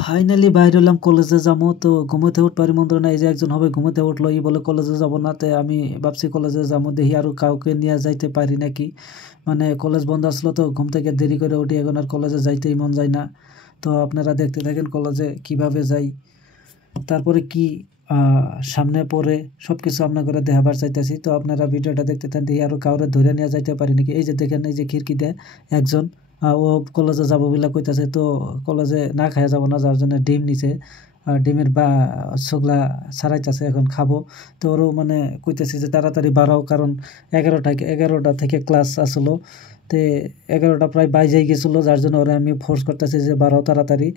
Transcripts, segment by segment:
Finally বাইর হলাম, কলেজে যাবো। তো ঘুমোতে উঠবার মন্ত্র না, এই যে একজন হবে ঘুমোতে উঠলো, ই বলে কলেজে যাব না। তে আমি ভাবছি কলেজে যাবো, দেখি আরো কাউকে নিয়ে যাইতে পারি নাকি। মানে কলেজ বন্ধ আসলো তো ঘুম থেকে দেরি করে উঠি, এখন আর কলেজে যাইতেই মন যায় না। তো আপনারা দেখতে থাকেন কলেজে কিভাবে যাই, তারপরে কি সামনে পড়ে সবকিছু আপনাকে দেখাবার চাইতেছি। তো আপনারা ভিডিওটা দেখতে থাকেন, দেখি আরো কাউরে ধরে নিয়ে যাইতে পারি নাকি। এই যে দেখেন, এই যে খিড়কিতে একজন ও কলেজে যাবো বলে কইতাছে। তো কলেজে না খাইয়া যাব না, যার জন্য ডিম নিছে, ডিমের বা শুকলা ছাড়াইতেছে, এখন খাবো। তো ওরও মানে কইতেছে যে তাড়াতাড়ি বাড়াও, কারণ 11টা থেকে ক্লাস আসলো। তে 11টা প্রায় বাইজেই গেছিলো, যার জন্য ওরা আমি ফোর্স করতেছি যে বাড়াও তাড়াতাড়ি।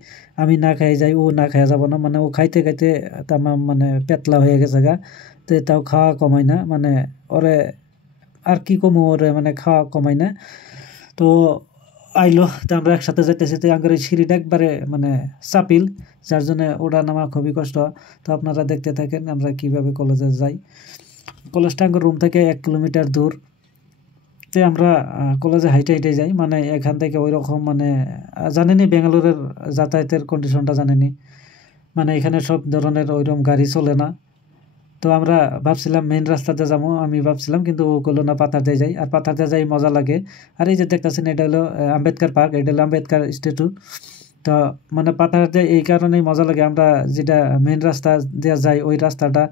আমি না খাই যাই, ও না খাইয়া যাব না। মানে ও খাইতে খাইতে তামাম মানে পেতলা হয়ে গেছে গা। তো তাও খাওয়া কমাই না, মানে ওরে আর কি কমু, ওরে মানে খাওয়া কমাই না। তো আইলো, তো আমরা একসাথে যাইতেছি। তো আঙ্গের সিঁড়িটা একবারে মানে চাপিল, যার জন্য ওঠা নামা খুবই কষ্ট। তো আপনারা দেখতে থাকেন আমরা কিভাবে কলেজে যাই। কলেজটা আঙ্গের রুম থেকে 1 কিলোমিটার দূর। তে আমরা কলেজে হাইটে হাইটে যাই, মানে এখান থেকে ওই রকম মানে জানেনি বেঙ্গালুরের যাতায়াতের কন্ডিশনটা জানেনি, মানে এখানে সব ধরনের ওইরকম গাড়ি চলে না। তো আমরা ভাবছিলাম মেইন রাস্তাতে যাবো, আমি ভাবছিলাম, কিন্তু ও করলো না, পাথার দিয়ে যাই। আর পাথার দিয়ে যাই মজা লাগে। আর এই যে দেখতেছেন, এটা হলো আম্বেদকার পার্ক, এটা হলো আম্বেদকার স্ট্যাচু। তো মানে পাথার দিয়ে এই কারণেই মজা লাগে, আমরা যেটা মেইন রাস্তা দিয়ে যাই ওই রাস্তাটা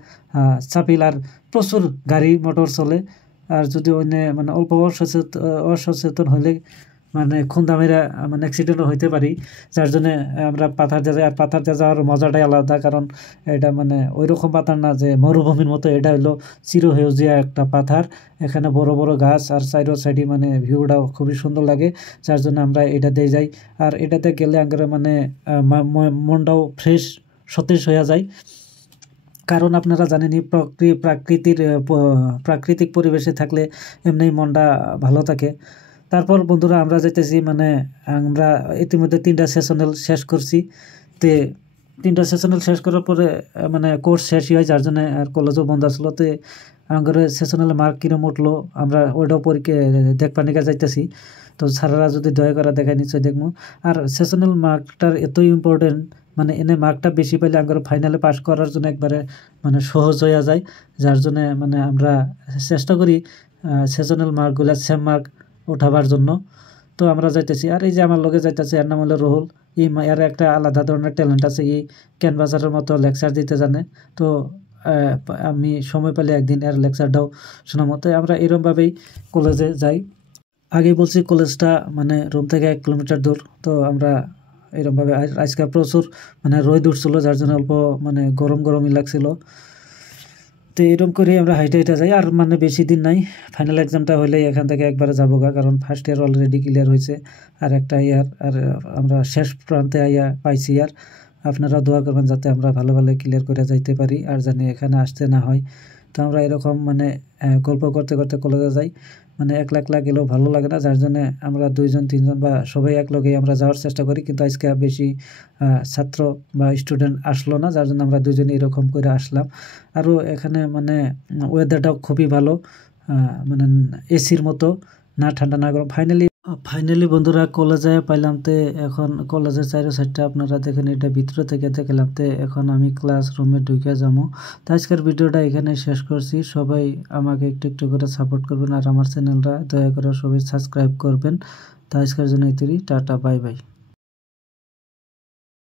চাপিল, আর প্রচুর গাড়ি মোটর চলে। আর যদি অন্য মানে অল্প অসচেতন হলে মানে খুন্দা মেরা মানে অ্যাক্সিডেন্টও হইতে পারি, যার জন্য আমরা পাথার দিয়ে যাই। আর পাথার দিয়ে যাওয়ার মজাটাই আলাদা, কারণ এটা মানে ওই রকম পাথার না যে মরুভূমির মতো, এটা হলো চিরহেউজিয়া একটা পাথার। এখানে বড় বড় গাছ, আর সাইডে মানে ভিউটাও খুবই সুন্দর লাগে, যার জন্য আমরা এটা দিয়ে যাই। আর এটাতে গেলে আগে মানে মনটাও ফ্রেশ সতেজ হয়ে যায়, কারণ আপনারা জানেনই প্রাকৃতিক পরিবেশে থাকলে এমনি মনটা ভালো থাকে। তারপর বন্ধুরা আমরা যাইতেছি, মানে আমরা ইতিমধ্যে 3টা সেশনাল শেষ করছি। তে 3টা সেশনাল শেষ করার পরে মানে কোর্স শেষই হয়, যার জন্য আর কলেজও বন্ধ আসলো। তো আমাদের সেশনাল মার্ক কিরম উঠলো আমরা ওইটাও পরীক্ষা দেখবার নিকা যাইতেছি। তো স্যারেরা যদি দয়া করে দেখায় নিশ্চয়ই দেখবো। আর সেশনাল মার্কটার এতই ইম্পর্টেন্ট, মানে এনে মার্কটা বেশি পাইলে আমার ফাইনালে পাস করার জন্য একবারে মানে সহজ হয়ে যায়, যার জন্য মানে আমরা চেষ্টা করি সেশনাল মার্কগুলো সেম মার্ক উঠাবার জন্য। তো আমরা যাইতেছি, আর এই যে আমার লগে যাইতেছে, এর নাম হলো রুহুল। এর একটা আলাদা ধরনের ট্যালেন্ট আছে, এই ক্যানভাসারের মতো লেকচার দিতে জানে। তো আমি সময় পেলে একদিন এর লেকচারটাও শোনাবো। তো আমরা এরকমভাবেই কলেজে যাই। আগেই বলছি কলেজটা মানে রুম থেকে 1 কিলোমিটার দূর। তো আমরা এরকমভাবে আজকে প্রচুর মানে রোদ উঠছিল, যার জন্য অল্প মানে গরমই লাগছিল। তো এরকম করে আমরা হাইটে যাই। আর মানে বেশি দিন নাই, ফাইনাল এক্সামটা হলেই এখান থেকে একবারে যাবো গা, কারণ ফার্স্ট ইয়ার অলরেডি ক্লিয়ার হয়েছে। আর একটা ইয়ার, আর আমরা শেষ প্রান্তে আইয়া পাইছি। আর আপনারা দোয়া করবেন যাতে আমরা ভালো ক্লিয়ার করে যাইতে পারি, আর জানি এখানে আসতে না হয়। তো আমরা এরকম মানে গল্প করতে করতে কলেজে যাই, মানে একলা গেলেও ভালো লাগে না, যার জন্য আমরা 2জন 3জন বা সবাই একলগেই আমরা যাওয়ার চেষ্টা করি। কিন্তু আজকে বেশি ছাত্র বা স্টুডেন্ট আসলো না, যার জন্য আমরা 2জনই এরকম করে আসলাম। আরও এখানে মানে ওয়েদারটাও খুবই ভালো, মানে এসির মতো, না ঠান্ডা না গরম। ফাইনালি বন্ধুরা কলেজে পাইলাম। তে এখন কলেজের সাইডটা আপনারা দেখেন, এটা ভিতরে থেকে দেখলাম। তে এখন আমি ক্লাসরুমে ঢুকে যাবো। তো আজকের ভিডিওটা এখানে শেষ করছি। সবাই আমাকে একটু করে সাপোর্ট করবেন, আর আমার চ্যানেলটা দয়া করে সবাই সাবস্ক্রাইব করবেন। তো আজকের জন্য টাটা, বাই বাই।